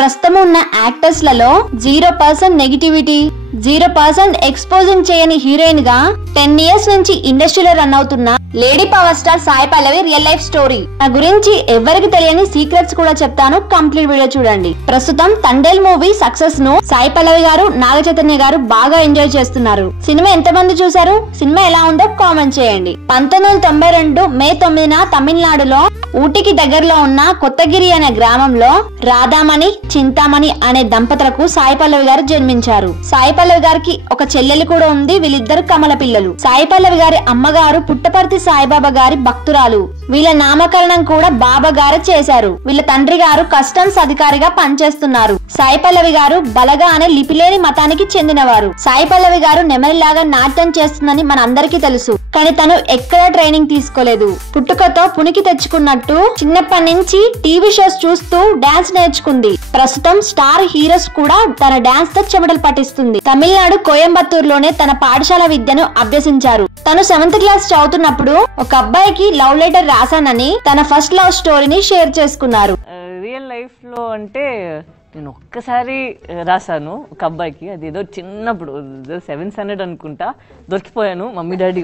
ప్రస్తుతం ఉన్న యాక్టర్స్ లలో 0% నెగిటివిటీ 0% ఎక్స్పోజింగ్ చేయని హీరోయిన్ గా 10 years నుంచి ఇండస్ట్రీలో రన్ అవుతున్న lady power star Sai Pallavi real life story. నా గురించి ఎవరికి తెలియని సీక్రెట్స్ కూడా చెప్తాను, కంప్లీట్ వీడియో చూడండి. ప్రస్తుతం తండేల్ మూవీ సక్సెస్ ను సాయి పల్లవి గారు, నాగ చైతన్య గారు బాగా ఎంజాయ్ చేస్తున్నారు. సినిమా ఎంతమంది చూసారు? సినిమా ఎలా ఉందో కామెంట్ చేయండి. 1992 మే 9న తమిళనాడులో ఊటీకి దగ్గరలో ఉన్న కొత్తగిరి అనే గ్రామంలో రాధామణి, చింతామణి అనే దంపతులకు సాయి పల్లవి గారు జన్మించారు. సాయి పల్లవి గారికి ఒక చెల్లెలు కూడా ఉంది. వీళ్ళిద్దరు కమల పిల్లలు. సాయి పల్లవి గారి అమ్మగారు పుట్టపర్తి సాయిబాబా గారి భక్తురాలు. వీళ్ళ నామకరణం కూడా బాబా గారు చేశారు. వీళ్ళ తండ్రి గారు కస్టమ్స్ అధికారిగా పనిచేస్తున్నారు. సాయి పల్లవి గారు బలగా అనే లిపిలేని మతానికి చెందినవారు. సాయి పల్లవి గారు నెమలిలాగా నాట్యం చేస్తుందని మన అందరికీ తెలుసు, కానీ తను ఎక్కడా ట్రైనింగ్ తీసుకోలేదు. పుట్టుకతో పునికి తెచ్చుకున్నట్టు చిన్నప్పటి నుంచి టీవీ షోస్ చూస్తూ డాన్స్ నేర్చుకుంది. ప్రస్తుతం స్టార్ హీరోస్ కూడా తన డాన్స్ తో చెమటలు పట్టిస్తుంది. తమిళనాడు కోయంబత్తూరులోనే తన పాఠశాల విద్యను అభ్యసించారు. తను 7th క్లాస్ చదువుతున్నప్పుడు ఒక అబ్బాయికి లవ్ లెటర్ రాశానని తన ఫస్ట్ లవ్ స్టోరీని షేర్ చేసుకున్నారు. రియల్ లైఫ్ లో అంటే నేను ఒక్కసారి రాశాను ఒక అబ్బాయికి. అది ఏదో చిన్నప్పుడు 7th స్టాండర్డ్ అనుకుంటా. దొరికిపోయాను. మమ్మీ డాడీ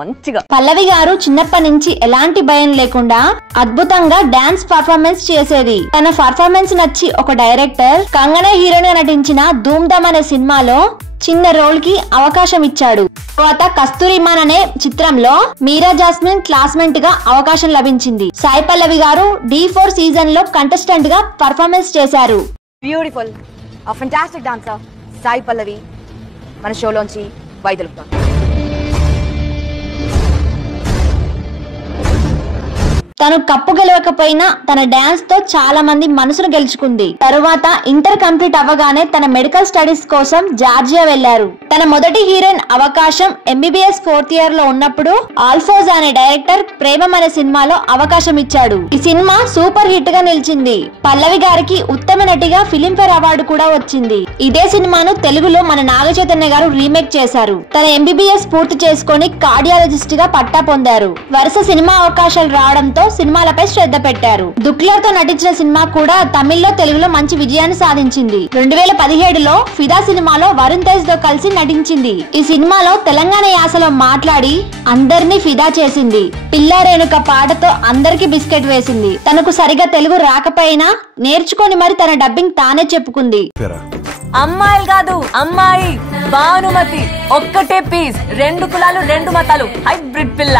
మంచిగా. పల్లవి గారు చిన్నప్పటి నుంచి ఎలాంటి భయం లేకుండా అద్భుతంగా డాన్స్ పర్ఫార్మెన్స్ చేసేది. తన పర్ఫార్మెన్స్ నచ్చి ఒక డైరెక్టర్ కంగనా హీరోయిన్ గా నటించిన ధూమ్ ధామ్ అనే సినిమాలో చిన్న రోల్ కి అవకాశం ఇచ్చాడు. తర్వాత కస్తూరిమాన్ అనే చిత్రంలో మీరా జాస్మిన్ క్లాస్మేట్ గా అవకాశం లభించింది. సాయి పల్లవి గారు D4 సీజన్ లో కంటెస్టెంట్ గా పర్ఫార్మెన్స్ చేశారు. Beautiful, a fantastic dancer Sai Pallavi మన షోలోంచి వైదొలుపుతాం. తను కప్పు గెలవకపోయినా తన డాన్స్ తో చాలా మంది మనసును గెలుచుకుంది. తరువాత ఇంటర్ కంప్లీట్ అవ్వగానే తన మెడికల్ స్టడీస్ కోసం జార్జియా వెళ్లారు. తన మొదటి హీరోయిన్ అవకాశం MBBS 4th year లో ఉన్నప్పుడు ఆల్ఫోజ్ అనే డైరెక్టర్ ప్రేమం అనే సినిమాలో అవకాశం ఇచ్చాడు. ఈ సినిమా సూపర్ హిట్ గా నిలిచింది. పల్లవి గారికి ఉత్తమ నటిగా ఫిలింఫేర్ అవార్డు కూడా వచ్చింది. ఇదే సినిమాను తెలుగులో మన నాగ చైతన్య గారు రీమేక్ చేశారు. తన MBBS పూర్తి చేసుకుని కార్డియాలజిస్ట్ గా పట్టా పొందారు. వరుస సినిమా అవకాశాలు రావడంతో సినిమాలపై శ్రద్ధ పెట్టారు. దుక్లర్ తో నటించిన సినిమా కూడా తమిళ్లో తెలుగులో మంచి విజయాన్ని సాధించింది. 2017లో ఫిదా సినిమాలో వరుణ్ తేజ్ తో కలిసి నటించింది. ఈ సినిమాలో తెలంగాణ యాసలో మాట్లాడి అందరినీ ఫిదా చేసింది. పిల్ల రేణుక పాటతో అందరికి బిస్కెట్ వేసింది. తనకు సరిగా తెలుగు రాకపోయినా నేర్చుకొని మరి తన డబ్బింగ్ తానే చెప్పుకుంది. అమ్మాయిలు కాదు, అమ్మాయి భానుమతి ఒక్కటే పీస్, 2 కులాలు 2 మతాలు, హైబ్రిడ్ పిల్ల.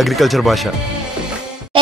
అగ్రికల్చర్ భాష.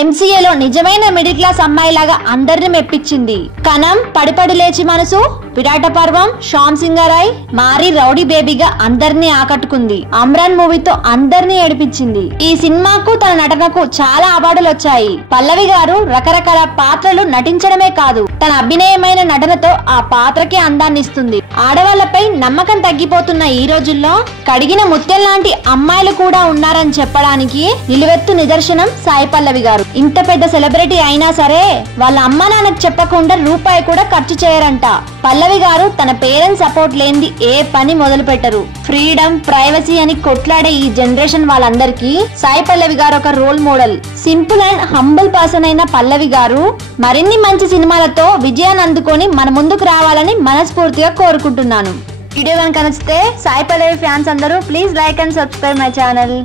MCAలో నిజమైన మిడిల్ క్లాస్ అమ్మాయిలాగా అందరిని మెప్పించింది. కనం, పడిపడి లేచి మనసు, విరాట పర్వం, శ్యామ్ సింగరాయ్, మారీ రౌడీ బేబీగా అందరినీ ఆకట్టుకుంది. అమ్రాన్ మూవీతో అందరినీ ఏడిపించింది. ఈ సినిమాకు తన నటనకు చాలా అవార్డులు వచ్చాయి. పల్లవి గారు రకరకాల పాత్రలు నటించడమే కాదు, తన అభినయమైన నటనతో ఆ పాత్రకే అందాన్ని ఇస్తుంది. ఆడవాళ్లపై నమ్మకం తగ్గిపోతున్న ఈ రోజుల్లో కడిగిన ముత్యం లాంటి అమ్మాయిలు కూడా ఉన్నారని చెప్పడానికి నిలువెత్తు నిదర్శనం సాయి పల్లవి గారు. ఇంత పెద్ద సెలబ్రిటీ అయినా సరే వాళ్ళ అమ్మ నాన్నకు చెప్పకుండా రూపాయి కూడా ఖర్చు చేయరంట. పల్లవి గారు తన పేరెంట్స్ సపోర్ట్ లేనిది ఏ పని మొదలు పెట్టరు. ఫ్రీడమ్, ప్రైవసీ అని కొట్లాడే ఈ జనరేషన్ వాళ్ళందరికీ సాయి పల్లవి గారు ఒక role model. Simple and humble person అయిన పల్లవి గారు మరిన్ని మంచి సినిమాలతో విజయాన్ని అందుకొని మన ముందుకు రావాలని మనస్ఫూర్తిగా కోరుకుంటున్నాను. వీడియో కనుక నచ్చితే సాయి పల్లవి ఫ్యాన్స్ అందరూ please like and subscribe my channel.